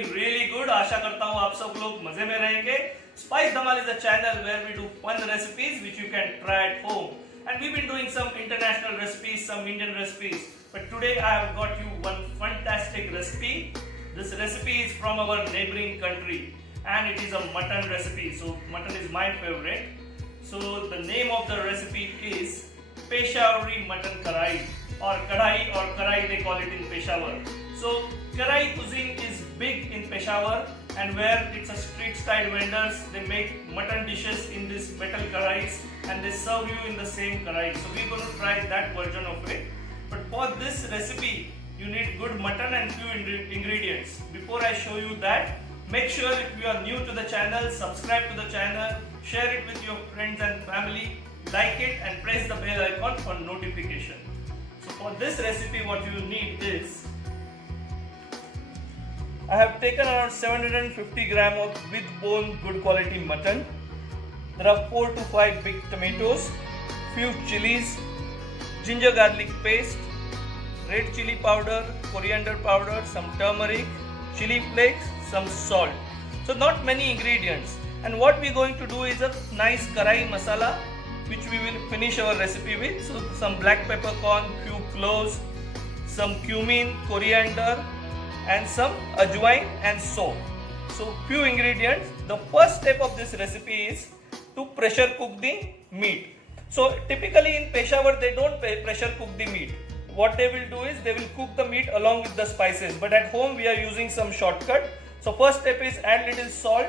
doing really good. आशा करता हूँ आप सब लोग मजे में रहेंगे. Spice Dhamal is a channel where we do fun recipes which you can try at home. And we've been doing some international recipes, some Indian recipes. But today I have got you one fantastic recipe. This recipe is from our neighboring country and it is a mutton recipe. So mutton is my favorite. So the name of the recipe is Peshawari mutton karai or kadai they call it in Peshawar. So karai cuisine is big in Peshawar, and where it's a street style vendors, they make mutton dishes in these metal karais and they serve you in the same karai. So we're going to try that version of it. But for this recipe, you need good mutton and few ingredients. Before I show you that, make sure if you are new to the channel, subscribe to the channel, share it with your friends and family, like it and press the bell icon for notification. So for this recipe, what you need is, I have taken around 750 gram of with bone good quality mutton. There are 4 to 5 big tomatoes, few chilies, ginger garlic paste, red chili powder, coriander powder, some turmeric, chili flakes, some salt. So not many ingredients. And what we are going to do is a nice karai masala which we will finish our recipe with. So some black peppercorn, few cloves, some cumin, coriander, and some ajwain and soap. So few ingredients. The first step of this recipe is to pressure cook the meat. So typically in Peshawar they don't pressure cook the meat. What they will do is they will cook the meat along with the spices, but at home we are using some shortcut. So first step is add little salt,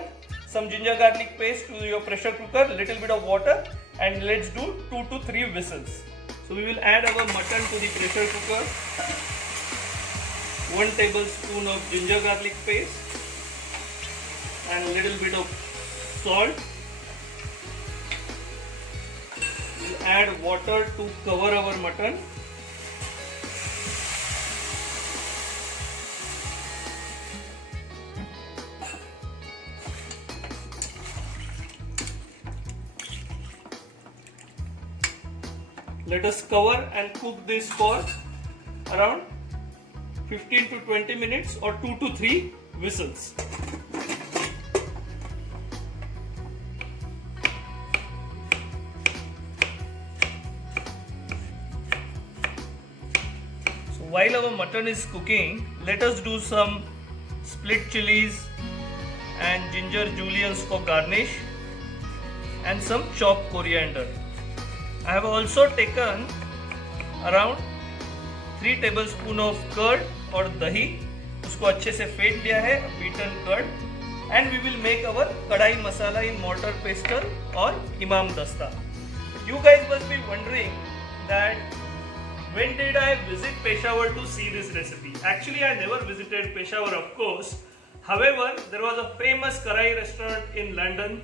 some ginger garlic paste to your pressure cooker, little bit of water, and let's do 2 to 3 whistles. So we will add our mutton to the pressure cooker. 1 tablespoon of ginger garlic paste and a little bit of salt. We'll add water to cover our mutton. Let us cover and cook this for around 15 to 20 minutes or 2 to 3 whistles. So while our mutton is cooking, let us do some split chilies and ginger juliennes for garnish and some chopped coriander. I have also taken around 3 tablespoon of curd और दही, उसको अच्छे से फेंट लिया है, beaten curd, and we will make our kadai masala in mortar pestle or imam dasta. You guys must be wondering that when did I visit Peshawar to see this recipe? Actually, I never visited Peshawar, of course. However, there was a famous karai restaurant in London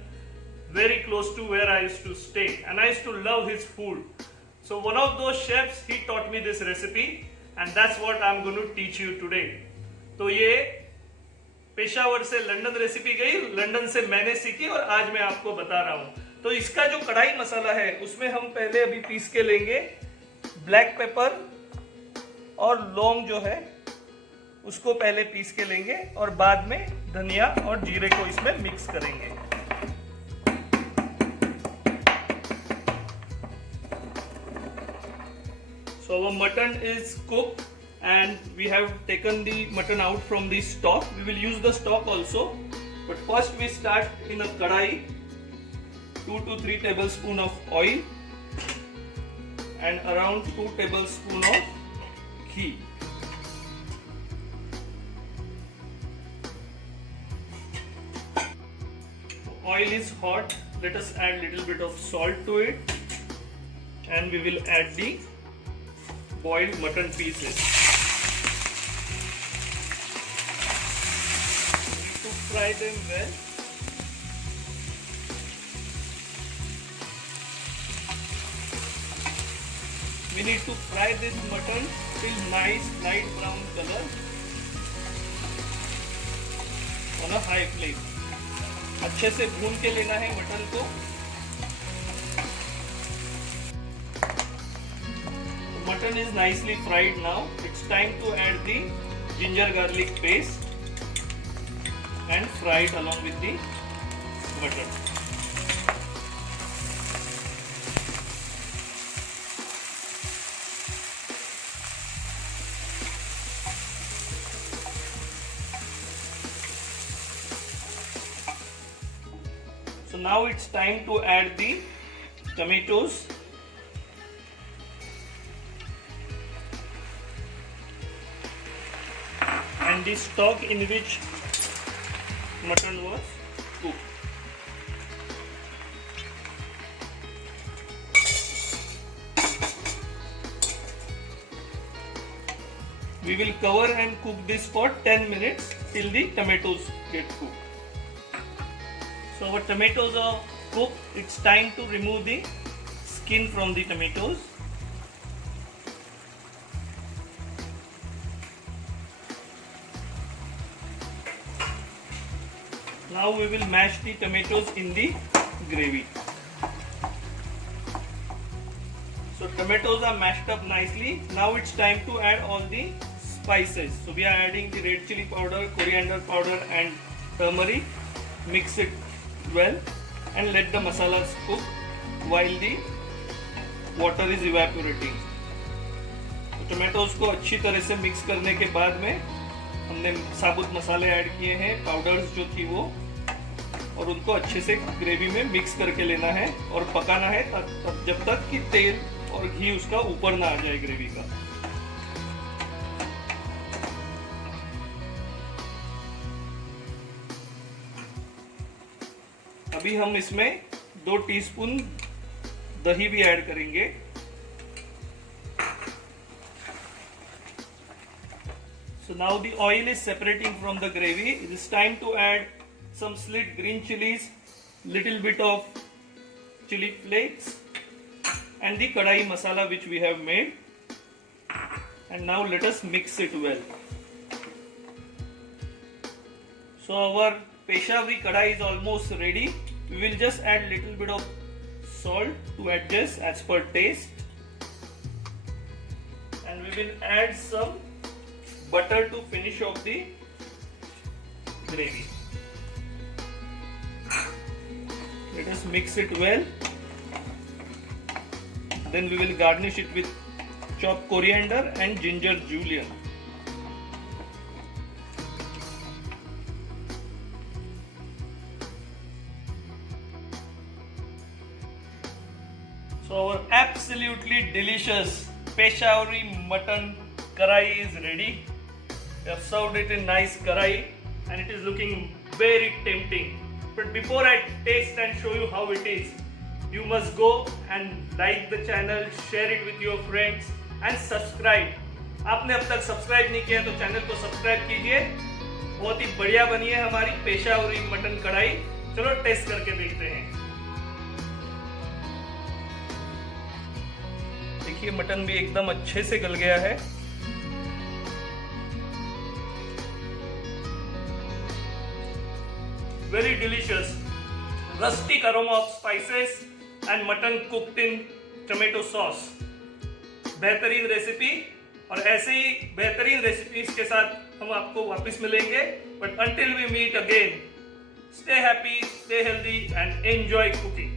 very close to where I used to stay, and I used to love his food. So one of those chefs, he taught me this recipe, and that's what I'm going to teach you today. तो ये पेशावर से London recipe गई, London से मैंने सीखी और आज मैं आपको बता रहा हूँ. तो इसका जो कढ़ाई मसाला है उसमें हम पहले अभी पीस के लेंगे ब्लैक पेपर और लौंग जो है उसको पहले पीस के लेंगे और बाद में धनिया और जीरे को इसमें मिक्स करेंगे. So our mutton is cooked and we have taken the mutton out from the stock. We will use the stock also, but first we start in a kadai, 2 to 3 tablespoon of oil and around 2 tablespoon of ghee. Oil is hot, let us add little bit of salt to it and we will add the boiled mutton pieces. We need to fry them well. We need to fry this mutton till nice light brown color on a high flame. अच्छे से भून के लेना है mutton को. Mutton is nicely fried now. It's time to add the ginger garlic paste. and fry it along with the butter. So now it's time to add the tomatoes. And the stock in which mutton was cooked. We will cover and cook this for 10 minutes till the tomatoes get cooked. So our tomatoes are cooked. It's time to remove the skin from the tomatoes. Now we will mash the tomatoes in the gravy. So tomatoes are mashed up nicely. Now it's time to add all the spices. So we are adding the red chili powder, coriander powder and turmeric. Mix it well and let the masalas cook while the water is evaporating. तो tomatoes को अच्छी तरह से mix करने के बाद में हमने साबुत मसाले ऐड किए हैं, पाउडर्स जो थी वो, और उनको अच्छे से ग्रेवी में मिक्स करके लेना है और पकाना है तब जब तक कि तेल और घी उसका ऊपर ना आ जाए ग्रेवी का। अभी हम इसमें 2 टीस्पून दही भी ऐड करेंगे। So now the oil is separating from the gravy. It is time to add some sliced green chilies, little bit of chili flakes and the kadai masala which we have made. And now let us mix it well. So our Peshawari kadai is almost ready. We will just add little bit of salt to adjust as per taste. And we will add some butter to finish off the gravy. Let us mix it well. Then we will garnish it with chopped coriander and ginger julienne. So our absolutely delicious Peshawari mutton karai is ready. We have served it in nice karai and it is looking very tempting. But before I taste and show you how it is, you must go and like the channel, share it with your friends and subscribe. आपने अब तक subscribe नहीं किया तो channel को subscribe कीजिए। बहुत ही बढ़िया बनी है हमारी पेशावरी मटन कढ़ाई। चलो टेस्ट करके देखते हैं। देखिए मटन भी एकदम अच्छे से गल गया है। Very delicious, rustic aroma of spices and mutton cooked in tomato sauce. बेहतरीन रेसिपी, और ऐसे ही बेहतरीन रेसिपीज के साथ हम आपको वापस मिलेंगे। But until we meet again, stay happy, stay healthy and enjoy cooking.